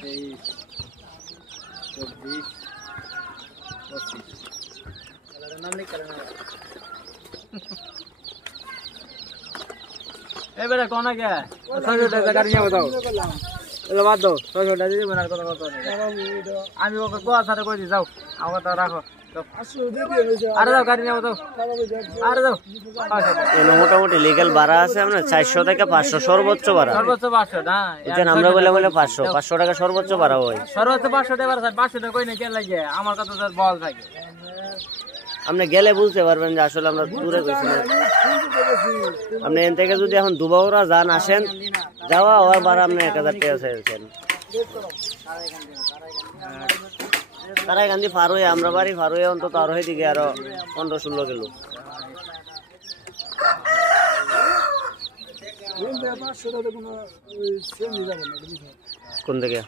23, 24, 25 খেলাটার নাম লিখ খেলা না এবারে কোন আগে 600 টাকা গাড়ি নিয়ে দাও এলো বাদ দাও 600 টাকা দিবি না কত কত আমি ওকে কোয়া সাথে কই দি যাও আমার তো রাখো আরে দাও গাড়ি নিয়ে দাও আরে দাও এনে মোটামুটি লিগ্যাল ভাড়া আছে আপনার 400 থেকে 500 সর্বোচ্চ ভাড়া সর্বোচ্চ 500 না বুঝছেন আমরা বলে 500 টাকা সর্বোচ্চ ভাড়া হয় সর্বোচ্চ 500 টাকা ভাড়া 500 টাকা কই না কে লাগে আমার কথা তো বল থাকে আপনি গেলে বুঝতে পারবেন যে আসলে আমরা দূরে গেছি না আপনি এখান থেকে যদি এখন দুবাউরা যান আসেন যাওয়া আর ভাড়া আপনি 1000 টাকা চাইছেন কারাইকান্দি পার হয়ে আমরা বাড়ি পার হয়ে অন্তত আর হয়ে দিকে আরো 15-16 কিলো কোন থেকে